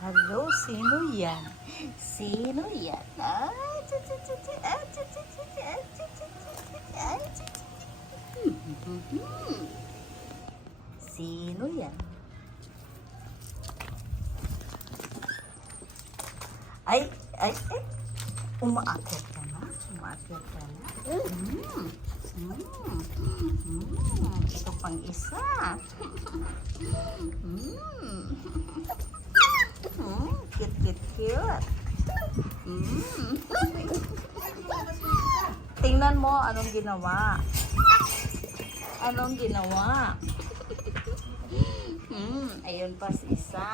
Hello, sino yan? Sino yan? Sino yan? Ay, ay, ay. Umaakyat ka na? Umaakyat ka na? Ito pang isa. Cute, cute, cute. Tingnan mo anong ginawa. Anong ginawa? Ayun pa si isa.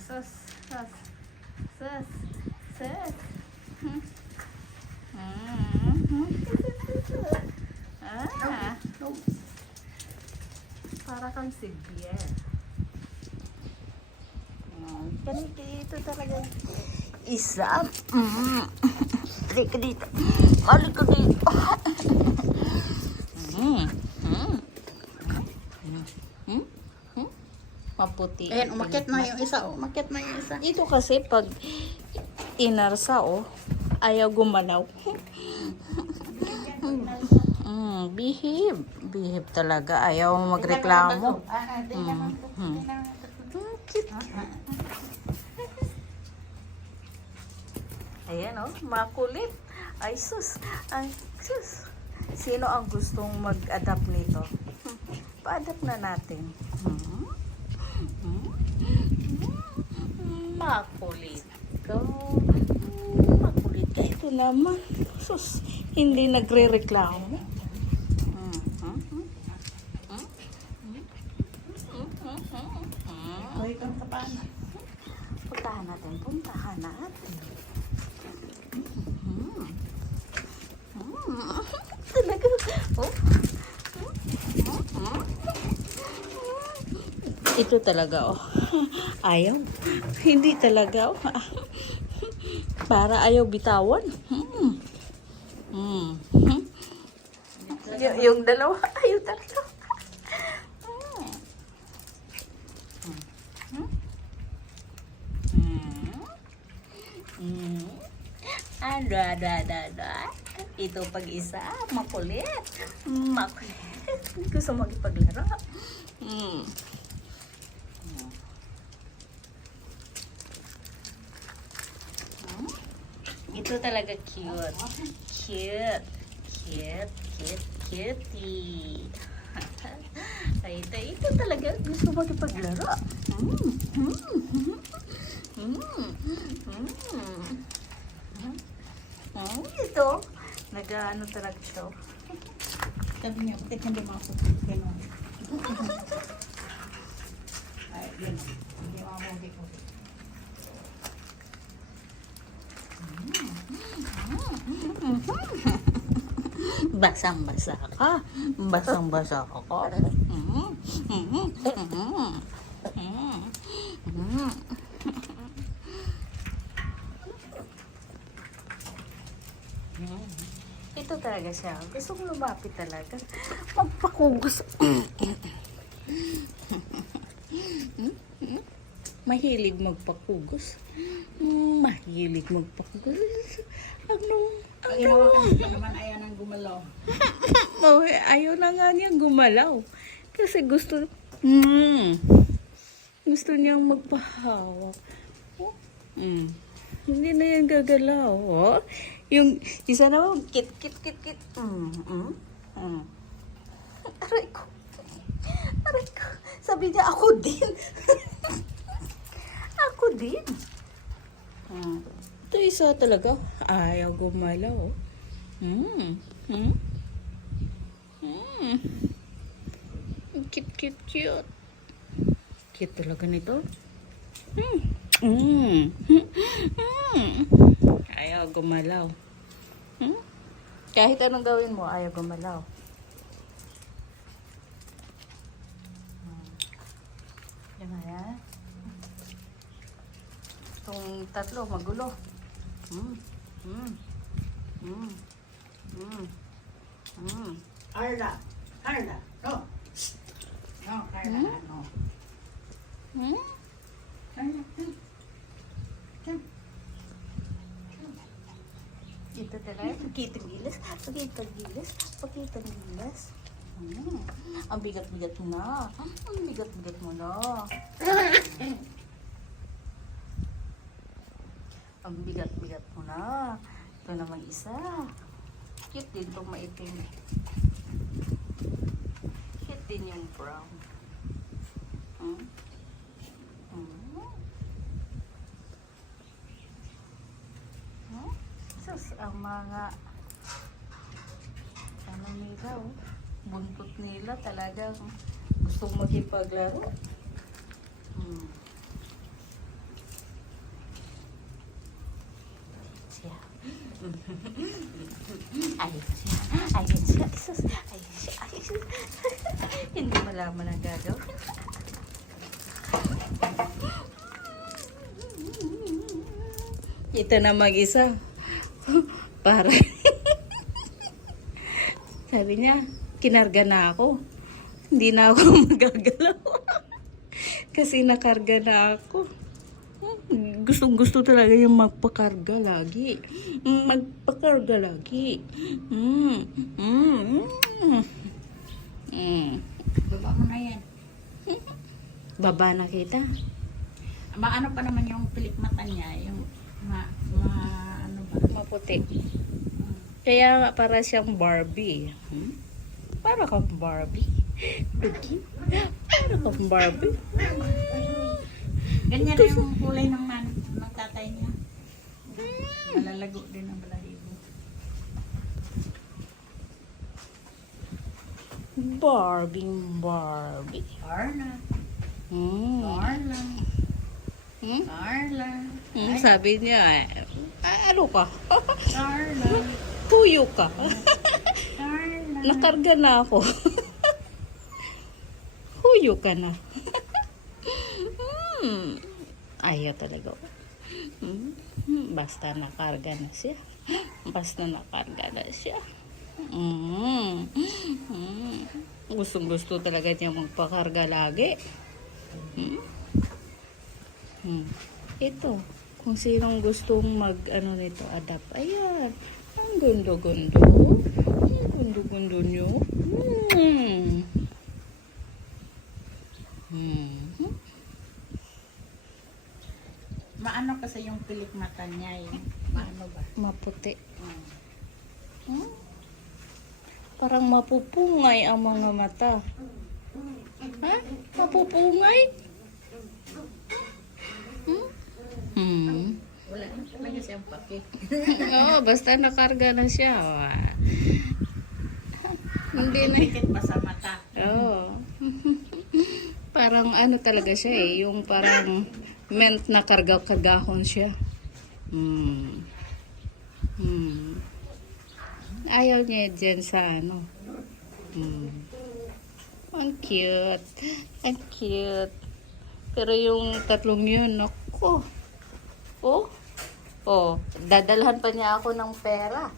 Sus, sus, sus, sus. Para kang si Bier. Ganito ito talaga. Isa. Balik ka dito. Balik ka dito. Maputi. Ayan, umakyat na yung isa, oh. Umakyat na yung isa. Ito kasi pag inarsa, ayaw gumalaw. Behave. Behave talaga. Ayaw magreklamo. Ayan, makulit. Ay, sus. Ay, sus. Sino ang gustong mag-adapt nito? Pa-adapt na natin. Makulit ka. Makulit ka. Ito naman. Sus, hindi nagre-reklamo. Puntahan natin. Puntahan natin. Talaga. Ito talaga, ayaw. Hindi talaga, para ayaw bitawan. Yung dalawa, ayaw talaga. Ito pag-isa, makulit. Makulit. Gusto magpaglaro. Ito talaga cute. Cute. Cute. Cute. Cutie. Ito talaga gusto magpaglaro. Ito. Nag-ano talaga siya. Sabi niya, bakit hindi makapot? Gano'n. Ay, gano'n. Hindi makapot. Basang-basa ka. Basang-basa ka. Ito talaga siya. Gusto ko lumapit talaga. Magpakugos. Mahilig magpakugos. Mahilig magpakugos. Ano? Pag inawakan mo naman, ayaw nang gumalaw. Ayaw na nga niyang gumalaw. Kasi gusto niyang magpahawak. Hindi na yan gagalaw. Yung isa naman, kit. Aray ko. Sabi niya, ako din. Ako din. Ito isa talaga. Ayaw gumalaw. Cute. Cute talaga nito. Ayaw gumalaw. Kahit anong gawin mo, ayaw gumalaw. Yan. Itong tatlo, magulo. Carla, no. No, Carla, no. Hmm? Carla, come. Ito talaga. Pakitang gilas. Pakitang gilas. Pakitang gilas. Ang bigat-bigat mo na. Ang bigat-bigat mo na. Ang bigat-bigat mo na. Ito naman isa. Cute din itong maitim. Cute din yung brown. Hmm? Sus, ang mga ano nila, oh. Buntot nila talagang gustong makipaglaro. Siya. Ayun siya. Ayun siya. Sus, ayun siya. Ayun siya. Hindi malaman ang gagawin. Ito na mag-isa. Para. Sabi niya, kinarga na ako. Hindi na ako magagalaw. Kasi nakarga na ako. Gustong-gusto talaga yung magpakarga lagi. Magpakarga lagi. Baba mo na yan. Baba na kita. Maano pa naman yung pilik mata niya, yung ano ba? Maputi. Kaya nga para siyang Barbie. Para kang Barbie. Lugi. Para kang Barbie. Ganyan na yung kulay ng tatay niya. Malalago din ang balahibo. Barbie. Carla. Hmm. Carla. Hmm? Carla. Sabi niya, ano ka? Carla. Puyo ka. Carla. Nakarga na ako. Huyo ka na. Ayaw talaga. Basta nakarga na siya. Basta nakarga na siya. Gustong-gusto talaga niya magpakarga lagi. Ito, kung sinong gustong ano nito, adapt. Ayan. Ang gundo-gundo. Ang gundo-gundo nyo. Maano kasi yung pilik mata niya, yung maano ba? Maputi. Parang mapupungay ang mga mata. Ha? Mapupungay? Wala na talaga siyang pake. Oo, basta nakarga na siya. Hindi na. Pikit pa sa mata. Oo. Parang ano talaga siya eh. Yung parang meant na karga-kagahon siya. Ayaw niya dyan sa ano. Ang cute. Ang cute. Pero yung tatlong yun, ako. Dadalhan pa niya ako ng pera.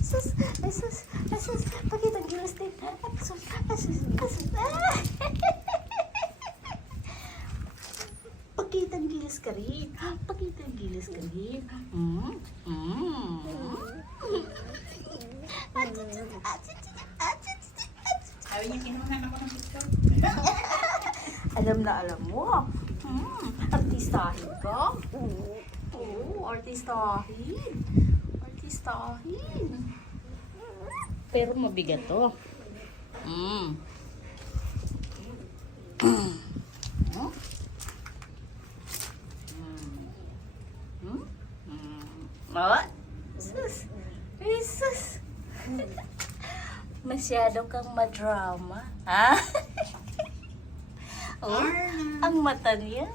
Sus, pakitang gilas din. Sus. Pakitang gilas ka rin. Pakitang gilas ka rin. Sabi niya, kinuhan ako ng picture. Alam na alam mo. Artistahin ka. Oo, artistahin. Artistahin. Pero mabigat to. Sus. Jesus. Masyado kang madrama. Ha? Ang mata niya.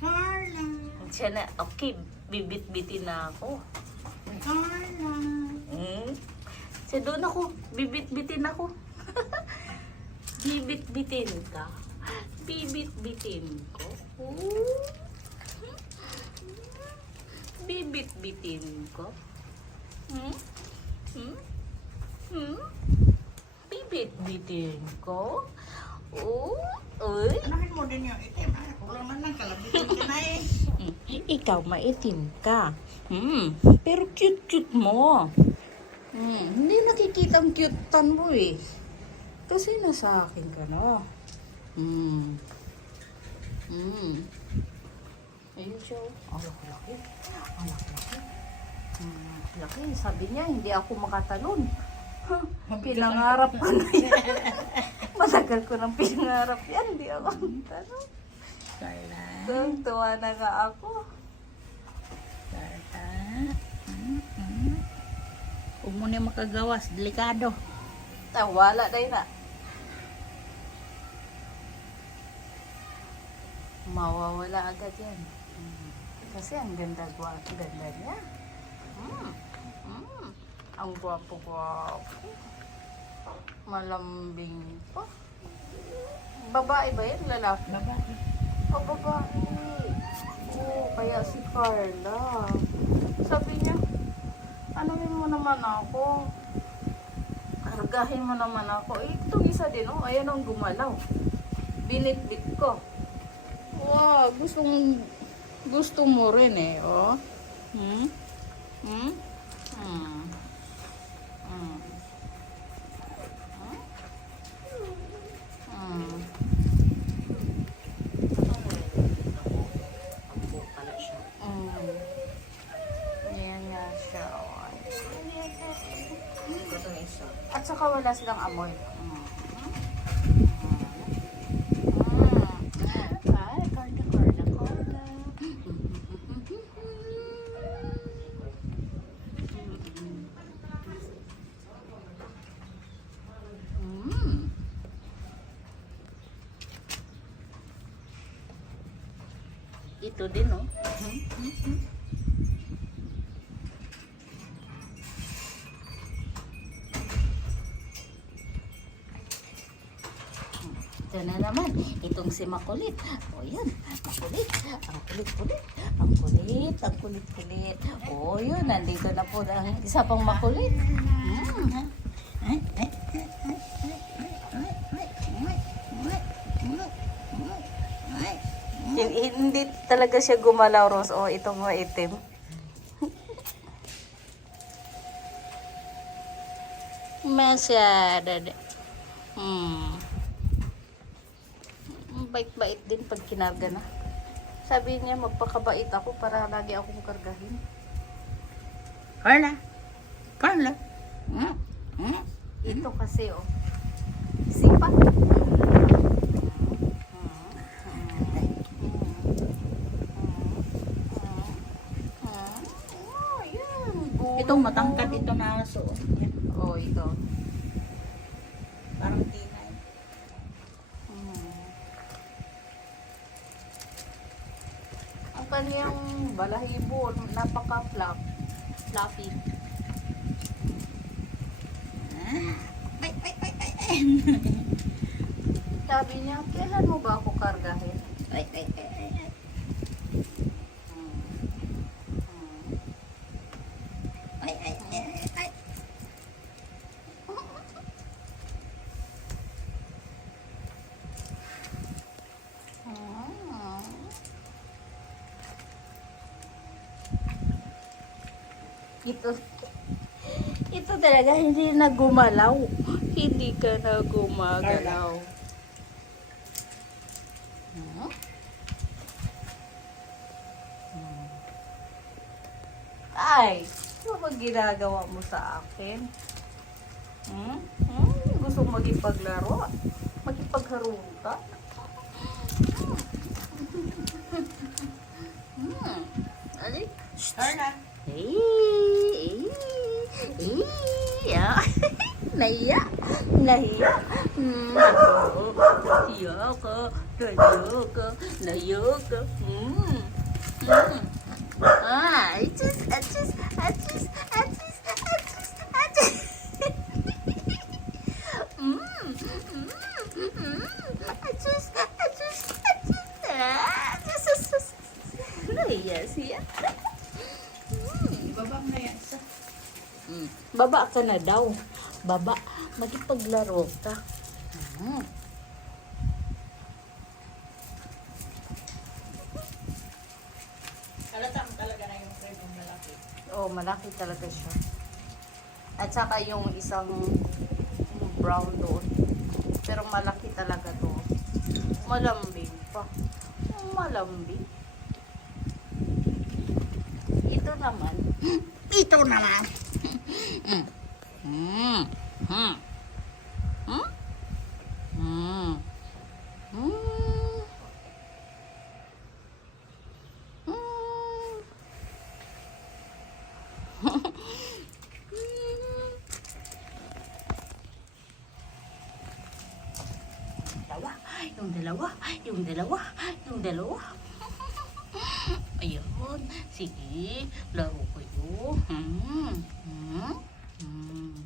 Carla. Siya na, okay, bibit-bitin na ako. Carla. Siya doon ako, bibit-bitin ako. Bibit-bitin ka. Bibit-bitin ko. Bibit-bitin ko. Bibit-bitin ko. Oh, uy. Anahin mo din yung itim. Ay, kulang na lang. Kalabitin ka na eh. Ikaw maitim ka. Pero cute-cute mo. Hindi nakikita ang cute-tan mo eh. Kasi nasa akin ka na. Ayun siya. Ang laki-laki. Ang laki-laki. Laki. Sabi niya, hindi ako makatalon. Pinangarap ko na yan. Matagal ko nang pinangarap yan. Hindi ako makatalon. Carla. Tuwa na nga ako. Carla. Huwag mo na makagawas. Delikado. Wala na yun na. Mawawala agad yan. Kasi ang ganda niya. Ang gwapo-gwapo. Malambing pa. Babae ba yan? Lalaki? Babae. Oh, babae. Oh, kaya si Carla. Sabi niya, anuhin mo naman ako. Kargahin mo naman ako. Eh, itong isa din, oh. Ayan ang gumalaw. Binitbit ko. Wow, gusto mo rin eh, oh. Yan nga siya, oh. At saka wala silang amoy. Ay, Carla. Ito din, oh. Ito na naman, itong si Makulit. O yan, Makulit. Ang kulit-kulit. Ang kulit-kulit. O yun, nandito na po ang isa pang Makulit. Hindi talaga siya gumalaw, Rose. O, itong maitim. Masyada. Bait-bait din pag kinarga na. Sabi niya, magpakabait ako para lagi akong kargahin. Carla. Ito kasi, oh. Sipa. Itong matangkad ito na aso. Yan. Oh, ito. Parang tinay. Ang kanyang balahibo, napaka-fluffy. Sabi niya, kailan mo ba ako kargahin? Ito talaga hindi na gumalaw. Hindi ka na gumagalaw. Ay, ano ba ginagawa mo sa akin? Gusto mo makipaglaro? Makipagharo ka? Alik? Carla. Nahiya. Nahiya ka. Nahiya ka. Achis. Nahiya siya. Ibaba mo na yan isa. Baba ka na daw. Baba. Makipaglaro ka. Pero malaki talaga siya. At saka yung isang brown doon. Pero malaki talaga to. Malambing pa. Malambing. Ito naman. Ito naman. Mm. Mm. Mm. Mm. Mm. Mm. Dalawa, yung dalawa, yung dalawa, yung dalawa. Ayun, sige, laro kayo. Hmm. Hmm. Hmm.